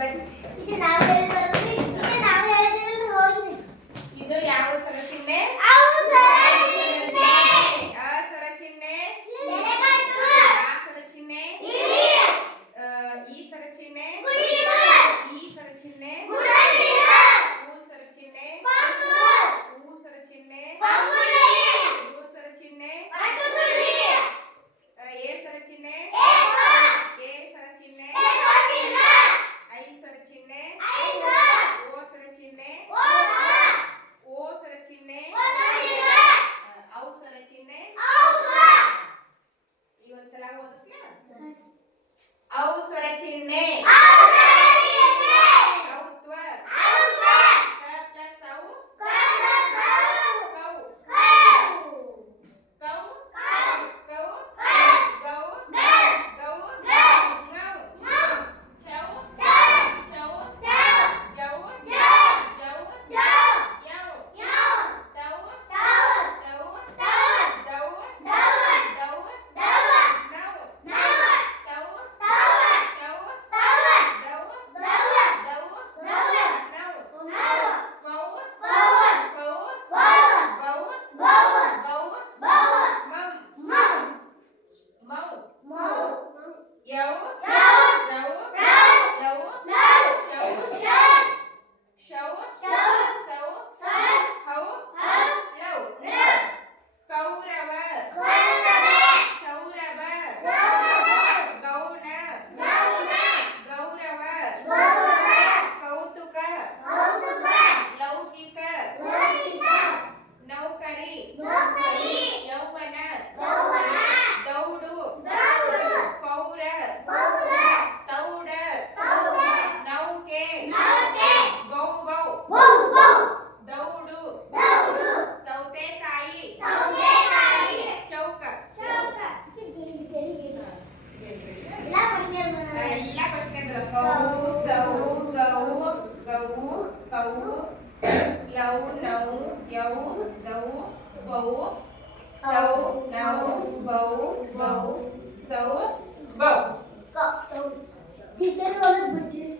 daqui house வரைச்சிருந்தேன் lấu nấu dấu dấu vấu tấu nấu vấu vấu xấu vẩu Teacher, what a good